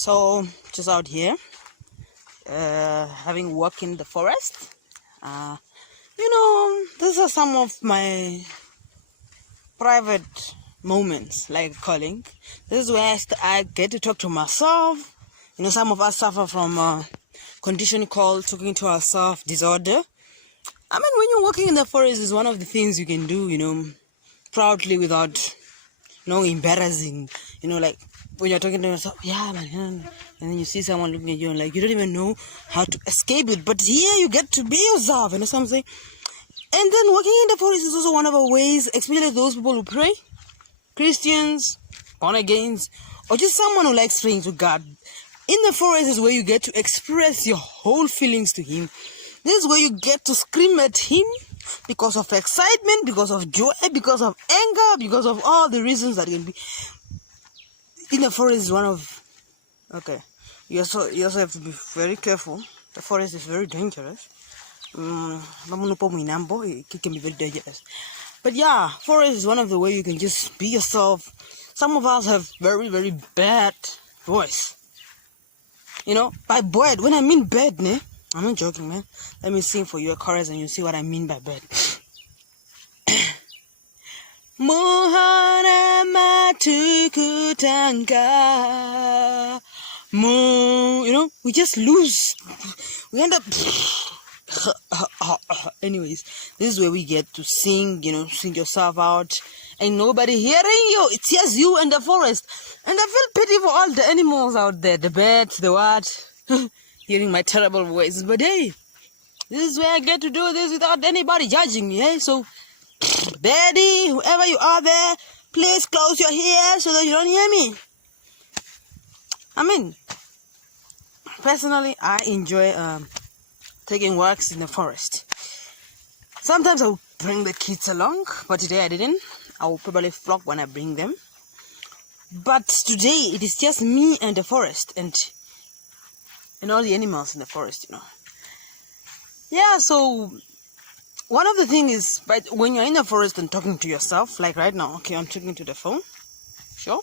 So just out here, having walked in the forest. These are some of my private moments, like calling. This is where I get to talk to myself. Some of us suffer from a condition called talking to ourselves disorder. I mean, when you're walking in the forest, is one of the things you can do, proudly without embarrassing, like when you're talking to yourself, yeah, man, and then you see someone looking at you and like you don't even know how to escape it, but here you get to be yourself, what I'm saying? And then walking in the forest is also one of our ways, especially those people who pray, Christians, born agains, or just someone who likes praying to God. In the forest is where you get to express your whole feelings to Him. This is where you get to scream at Him because of excitement, because of joy, because of anger, because of all the reasons that can be. In the forest is one of... Okay, you also have to be very careful. The forest is very dangerous. It can be very dangerous. But yeah, forest is one of the way you can just be yourself. Some of us have very, very bad voice. By bad, when I mean bad, I'm not joking, man. Let me sing for you a chorus and you see what I mean by bad. Mohana matukutanga. We just lose. We end up... Anyways, this is where we get to sing, sing yourself out. Ain't nobody hearing you. It's just you and the forest. And I feel pity for all the animals out there. The birds, the what? Hearing my terrible voice. But hey, this is where I get to do this without anybody judging me, hey? So, Daddy, whoever you are there, please close your ears so that you don't hear me. I mean, personally, I enjoy taking walks in the forest. Sometimes I'll bring the kids along, but today I didn't. I will probably vlog when I bring them. But today, it is just me and the forest and all the animals in the forest, Yeah, so one of the things is, right, when you're in the forest and talking to yourself, like right now, okay, I'm talking to the phone, sure.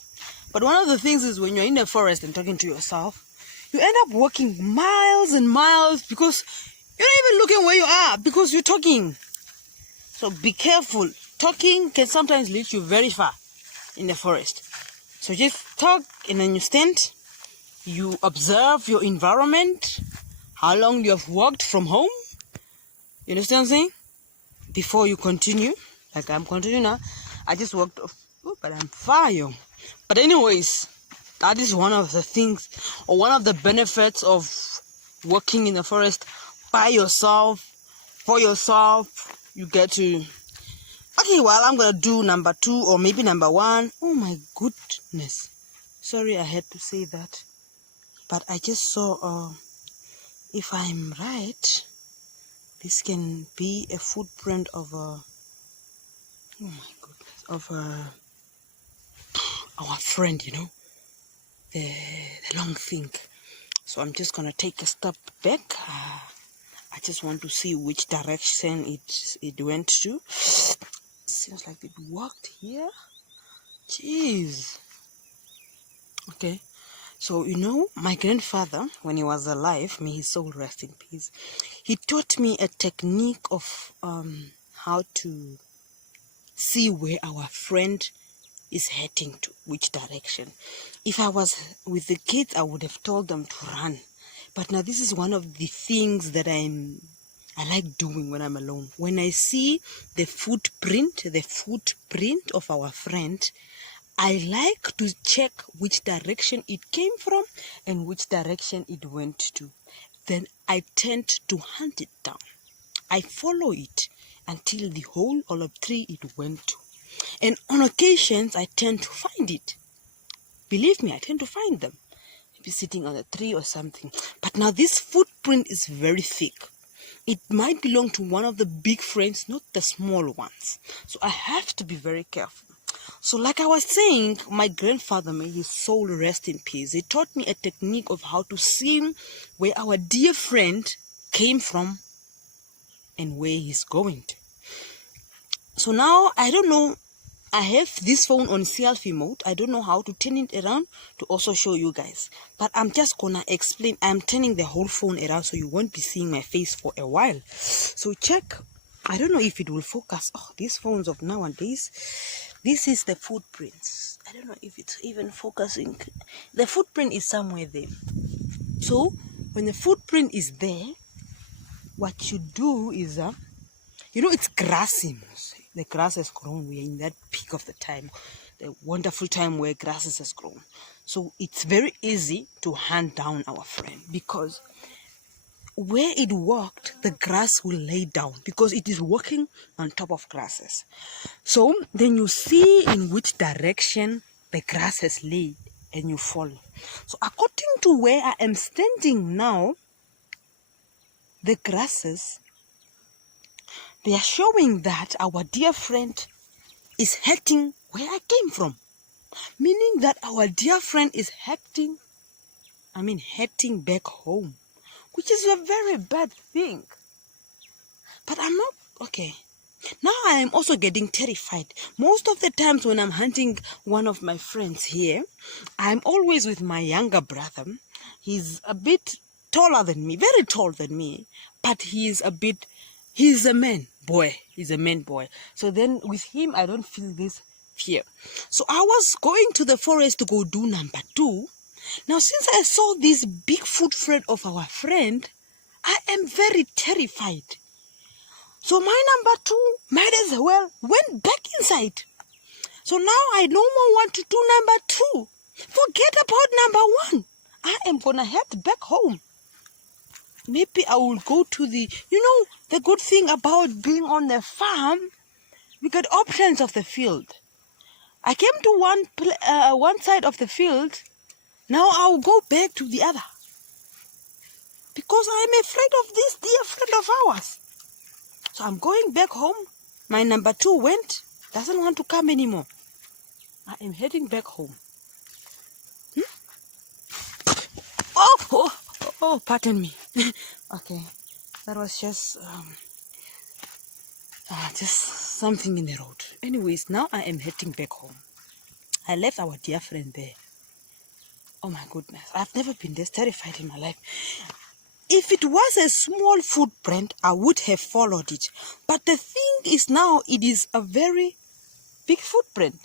But one of the things is when you're in the forest and talking to yourself, you end up walking miles and miles because you're not even looking where you are because you're talking. So be careful. Talking can sometimes lead you very far in the forest. So just talk and then you stand. You observe your environment. How long you have walked from home. You understand what I'm saying? Before you continue. Like I'm continuing now. I just walked off. But I'm far, yo. But anyways, that is one of the things or one of the benefits of walking in the forest by yourself, for yourself. You get to... Okay, well, I'm going to do number 2 or maybe number 1. Oh my goodness. Sorry I had to say that. But I just saw, if I'm right, this can be a footprint of a... Oh my goodness. Of our friend, the long thing. So I'm just going to take a step back. I just want to see which direction it went to. Seems like it walked here. Jeez. Okay. So, my grandfather, when he was alive, may his soul rest in peace, he taught me a technique of how to see where our friend is heading to, which direction. If I was with the kids, I would have told them to run. But now this is one of the things that I like doing when I'm alone. When I see the footprint of our friend, I like to check which direction it came from and which direction it went to. Then I tend to hunt it down. I follow it until the hole or the tree it went to. And on occasions, I tend to find it. Believe me, I tend to find them. Maybe sitting on a tree or something. But now this footprint is very thick. It might belong to one of the big friends, not the small ones. So I have to be very careful. So like I was saying, my grandfather, may his soul rest in peace, he taught me a technique of how to see where our dear friend came from and where he's going to. So now, I don't know I have this phone on selfie mode. I don't know how to turn it around to also show you guys. But I'm just gonna explain. I'm turning the whole phone around so you won't be seeing my face for a while. So check. I don't know if it will focus. Oh, these phones of nowadays. This is the footprints. I don't know if it's even focusing. The footprint is somewhere there. So when the footprint is there, what you do is, it's grassy. The grass has grown. We're in that peak of the time, the wonderful time where grasses has grown. So it's very easy to hunt down our friend because where it walked, the grass will lay down because it is walking on top of grasses. So then you see in which direction the grass has laid and you follow. So according to where I am standing now, the grasses, they are showing that our dear friend is heading where I came from. Meaning that our dear friend is heading back home. Which is a very bad thing. But I'm not, okay. Now I am also getting terrified. Most of the times when I'm hunting one of my friends here, I'm always with my younger brother. He's a bit taller than me, very tall than me. But he's a man boy. He's a man boy. So then with him, I don't feel this fear. So I was going to the forest to go do number 2. Now, since I saw this big footprint of our friend, I am very terrified. So my number 2 might as well went back inside. So now I no more want to do number 2. Forget about number 1. I am going to head back home. Maybe I will go to the good thing about being on the farm, we got options of the field. I came to one side of the field. Now I'll go back to the other. Because I'm afraid of this dear friend of ours. So I'm going back home. My number 2 doesn't want to come anymore. I am heading back home. Oh, pardon me. Okay, that was just something in the road. Anyways, now I am heading back home. I left our dear friend there. Oh my goodness, I've never been this terrified in my life. If it was a small footprint, I would have followed it. But the thing is now, it is a very big footprint.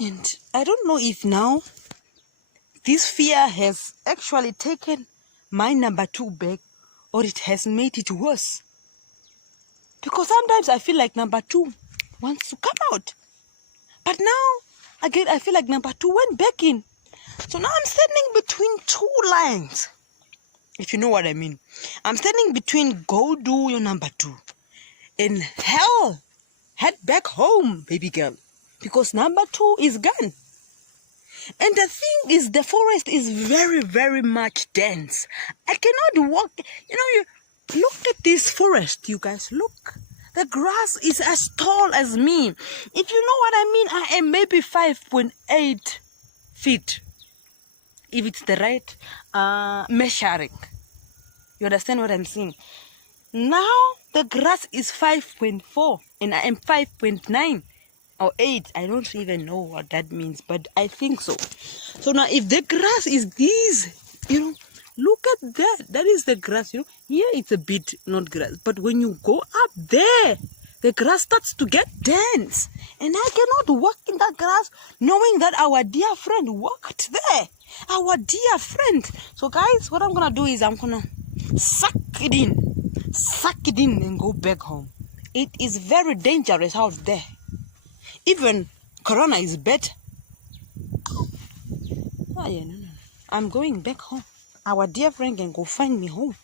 And I don't know if now this fear has actually taken my number 2 back or it has made it worse. Because sometimes I feel like number 2 wants to come out. But now, again, I feel like number 2 went back in. So now I'm standing between 2 lines. If you know what I mean. I'm standing between go do your number 2 and hell, head back home, baby girl. Because number 2 is gone. And the thing is, the forest is very, very much dense. I cannot walk. You look at this forest, you guys. Look. The grass is as tall as me. If you know what I mean, I am maybe 5.8 feet. If it's the right measuring. You understand what I'm saying? Now, the grass is 5.4 and I am 5.9 or 8. I don't even know what that means, but I think so. So now, if the grass is this, look at that. That is the grass, Here it's a bit not grass. But when you go up there, the grass starts to get dense. And I cannot walk in that grass knowing that our dear friend walked there. Our dear friend. So guys, what I'm going to do is I'm going to suck it in and go back home. It is very dangerous out there. Even Corona is better. Oh, yeah, no. I'm going back home. Our dear friend can go find me home.